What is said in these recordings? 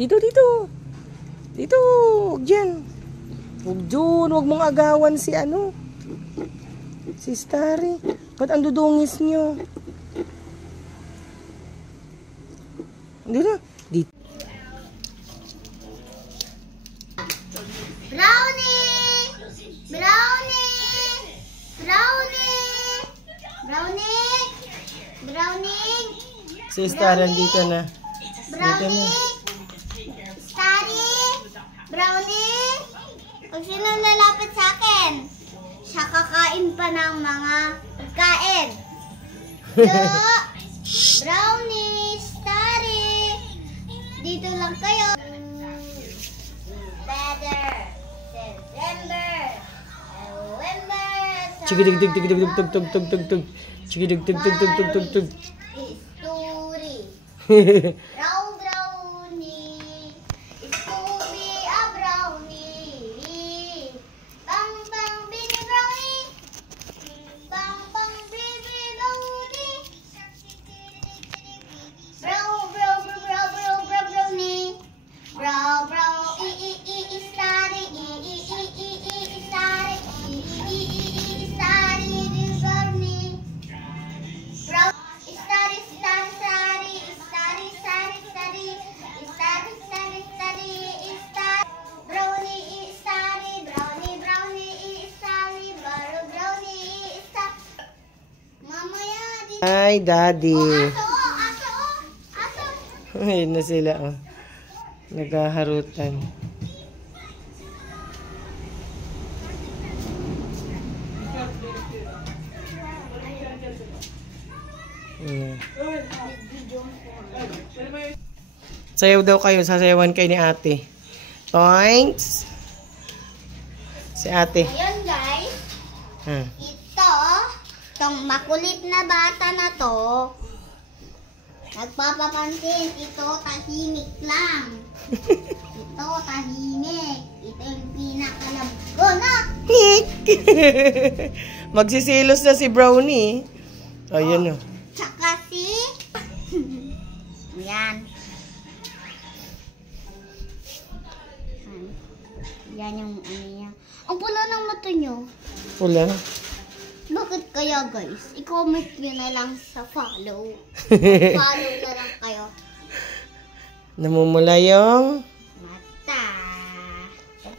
Dito, dito. Dito, huwag dyan. Huwag dyan, huwag mong agawan si ano. Si Starry. Ba't ang dudungis nyo? Dito. Dito. Brownie! Brownie! Brownie! Brownie! Brownie! Si Starry dito na. Dito na. Starry! Brownie! Pag sino lalapit sa akin, siya kakain pa ng mga pagkain. Brownie! Starry! Dito lang kayo. Better. December. November. Chikidig-dig-dig-dig-dig-dig-dig-dig-dig. Chikidig-dig-dig-dig-dig-dig-dig. History. Brownie. Scooby a brownie. Bang bang baby brownie. Bang bang baby brownie. Brownie. Starry. Hi, Daddy. Aso. Ayun na sila, oh. Naghaharutan. Sayaw daw kayo. Sasayawan kayo ni ate. Points. Si ate. Ayun, guys. Itong makulit na bata na to, nagpapapansin, ito tahimik lang. Ito tahimik. Ito yung pinakalabgona. Magsisilos na si Brownie. Ayun, oh. Tsaka si... Yan. Yan yung ano niya. Ang pula ng mata nyo. Pula? Bakit kaya, guys? I-comment nyo na lang sa follow. Follow na lang kayo. Namumula yung... Mata.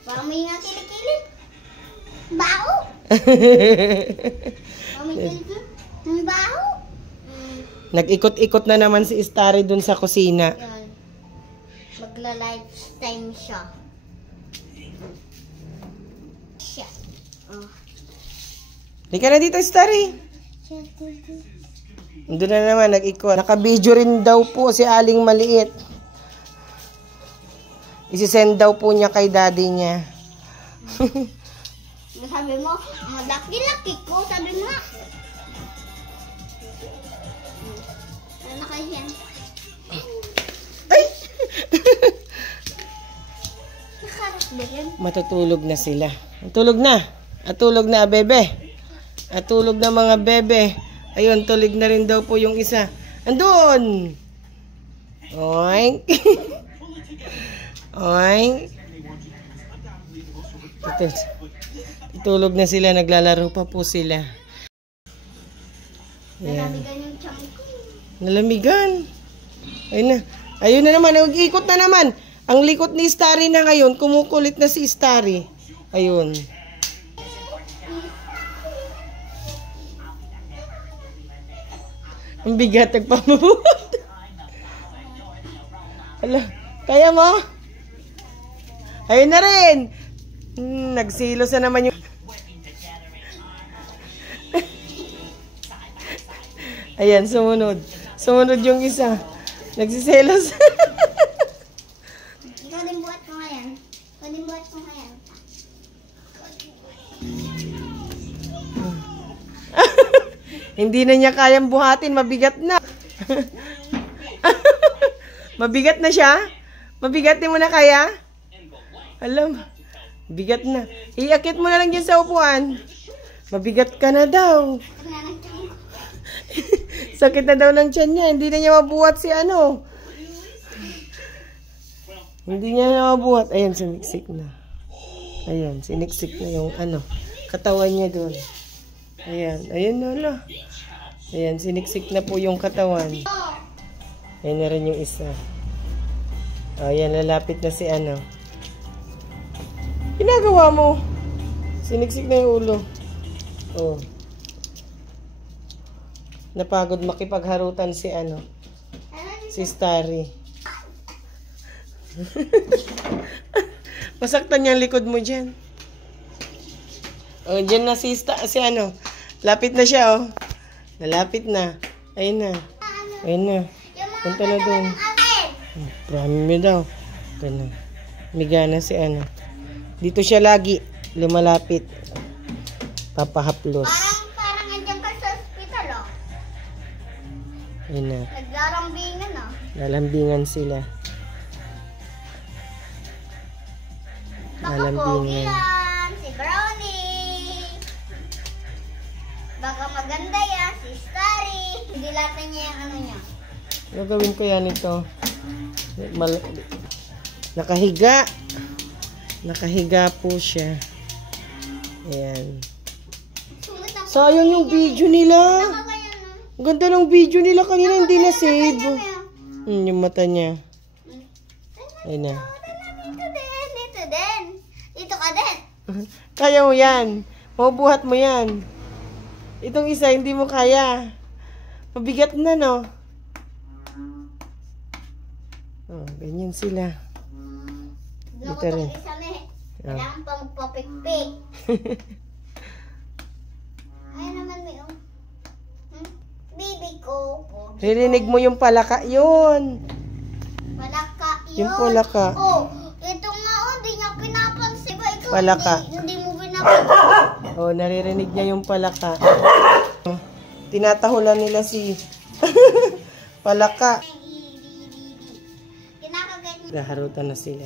Parang may nga kilikili. Bao! Parang may kilikili. May bao. Nag-ikot-ikot na naman si Starry dun sa kusina. Yan. Magla-lifetime siya. Lika na dito, Starry. Doon na naman, nag-ikot. Naka-video rin daw po si Aling Maliit. Isisend daw po niya kay daddy niya. Sabi mo, malaki-laki ko. Sabi mo. Ano kayo yan? Ay! Nakaras ba yan? Matutulog na sila. Tulog na. Atulog na, bebe. Atulog na mga bebe. Ayun, tulog na rin daw po yung isa. Andun! Oink! Oink! Ito. Tulog na sila. Naglalaro pa po sila. Nalamigan yung tiyan ko. Nalamigan. Ayun na. Ayun na naman. Nag-ikot na naman. Ang likot ni Starry na ngayon. Kumukulit na si Starry. Ayun. Ang bigat. Nagpapabuhat. Hala. Kaya mo? Ayun na rin. Nagsilos na naman yung... Ayan, sumunod. Sumunod yung isa. Nagsiselos. Ikaw din buhat ko ngayon. Ikaw din buhat ko ngayon. Hindi na niya kayang buhatin. Mabigat na. Mabigat na siya? Mabigat din mo na kaya? Alam. Bigat na. Iakit mo na lang dyan sa upuan. Mabigat ka na daw. Sakit na daw ng tiyan niya. Hindi na niya mabuhat si ano. Hindi niya na mabuhat. Ayan, siniksik na. Ayan, siniksik na yung katawan niya doon. Ayan, ayan na la. Ayan, siniksik na po yung katawan. Ayan na rin yung isa. Ayan, lalapit na si Ginagawa mo. Siniksik na yung ulo. Oh. Napagod makipagharutan si si Starry. Masaktan niya ang likod mo dyan. Oh, dyan na si lapit na siya, oh. Nalapit na. Ayun na. Ayun na. Punta na doon. Marami daw. Ito na. Miga na si Dito siya lagi. Lumalapit. Papahaplos. Parang andyan ka sa hospital, oh. Ayun na. Naglalambingan, oh. Lalambingan sila. Baka pogi yan, si Brownie. Baka maganda yan, si Starry. Dilatan niya yung niya. Gagawin ko yan ito. Nakahiga. Nakahiga po siya. Ayan. Sayang yung video nila. Ang ganda ng video nila kanina, hindi na save. Yung mata niya. Ayan na. Dito ka din. Kaya mo yan. Mabuhat mo yan. Itong isa, hindi mo kaya. Mabigat na, no? Oh, ganyan sila. Dito rin. Kailangan pa magpapikpik. Ay naman may Bibi ko. Ririnig mo yung palaka yun. Palaka yun. Yung palaka. Oh, ito nga hindi niya pinapansin. Ikaw, Palaka. Hindi mo pinapansin. Oh, naririnig niya yung palaka. Tinatahulan nila si palaka. Kinakagat niya. Gaharutan na sila.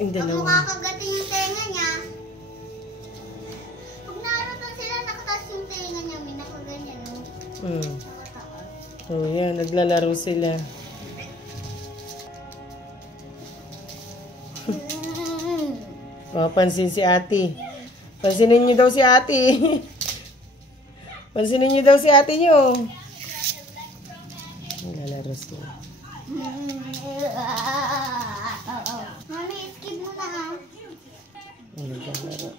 Yung Pag dalawa. makakagatin yung tenga niya. Pag naharutan sila, nakataas yung tenga niya. May nakaganyan, no? Nakataas. Oh, yan. Naglalaro sila. Pansin si ate. Pansinin niyo daw si ate. Pansinin niyo daw si ate niyo. Naglalaro sila. Mami, skip mo na ha. Naglalaro.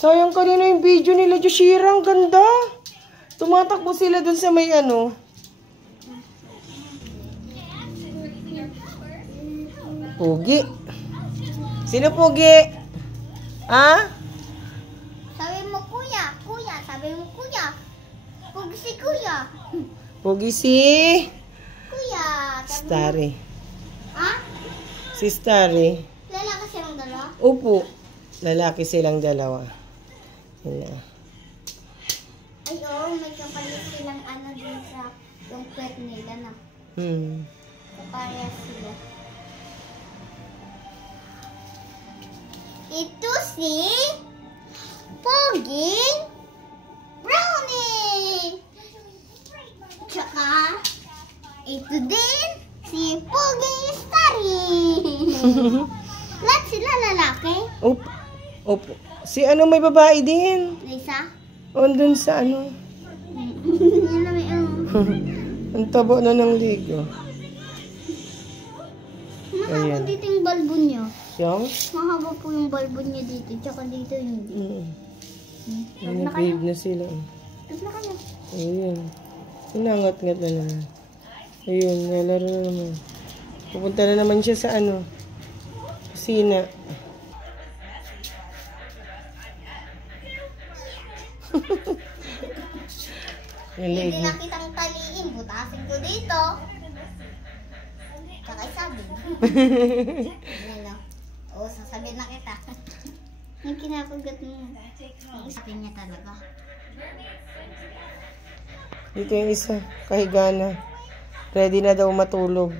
Sayang kanina yung video nila, Joshira. Ang ganda. Tumatakbo sila dun sa may Pugi. Sino Pugi? Ha? Sabi mo kuya, kuya. Sabi mo kuya. Pugi si kuya. Pugi si Kuya. Starry. Ha? Si Starry. Lalaki silang dalawa? Upo. Lalaki silang dalawa. Yun na. Ay, oo. May kapalit silang din sa yung pet nila na. Parehas sila. Ito si Poging Brownie. Tsaka ito din si Poging Starry. Lahat sila lalaki. Opo. Si may babae din. Lisa? Andun sa Yan na may Ang tabo na ng ligo. mahaba dito yung balbo niya. Yung? Mahaba po yung balbo niya dito. Tsaka dito hindi. Nag-wave na sila. Tapos na kayo. Ayun. Sinangat-ngat na naman. Ayun, nalaro na naman. Pupunta na naman siya sa kusina. Hindi na kitang taliin. Butasin ko dito. Tsaka isabi. Oo, sasabihin na kita. Yung kinakagat mo. Isipin niya talaga. Dito yung isa. Kahiga na. Ready na daw matulog.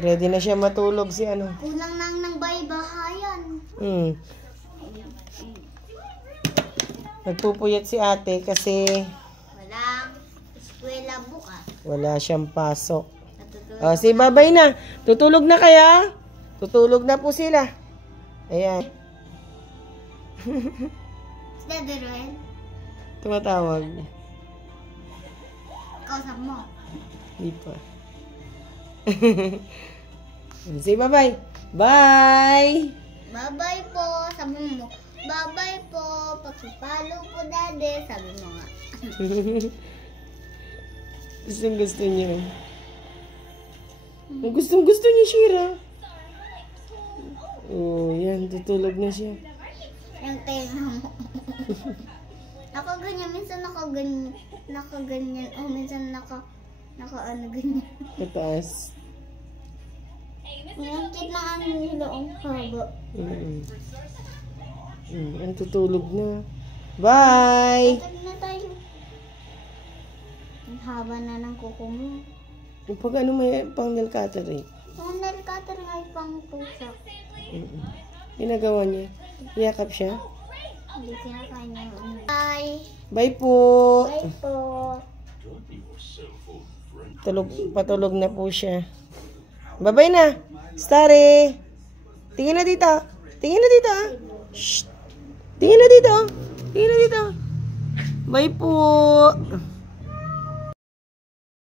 Ready na siya matulog si Kulang nang ng baybahayan. Nagpupuyat si ate kasi Walang eskwela bukas. Wala siyang pasok. Natutulog. O, si babay na. Tutulog na kaya? Tutulog na po sila. Ayan. Si Daddy Ruel, Tumatawag. kausap mo. Hindi pa. Say bye-bye. Bye! Bye-bye po. Sabi mo, bye-bye po. Pagpapalo po, Daddy. Sabi mo nga. Gustong gusto niya. Gustong gusto niya, Shira. Oh, yan. Tutulog na siya. Yung tenga mo. Nakaganyan. Minsan nakaganyan. O minsan naka-ano ganyan. Mataas. Yung kit ng ano nila ang haba. Ang tutulog na. Bye! Patag na tayo. Ang haba na ng kuko mo. Yung pag ano may pang nail cutter eh. Yung nail cutter nga yung pang pusa. Ginagawa niya. Iyakap siya. Hindi kinakain niya yung ano. Bye! Bye po! Bye po! Patulog na po siya. Bye-bye na! Starry! Tingin na dito! Tingin na dito! Shh! Tingin na dito! Tingin na dito! Bye po!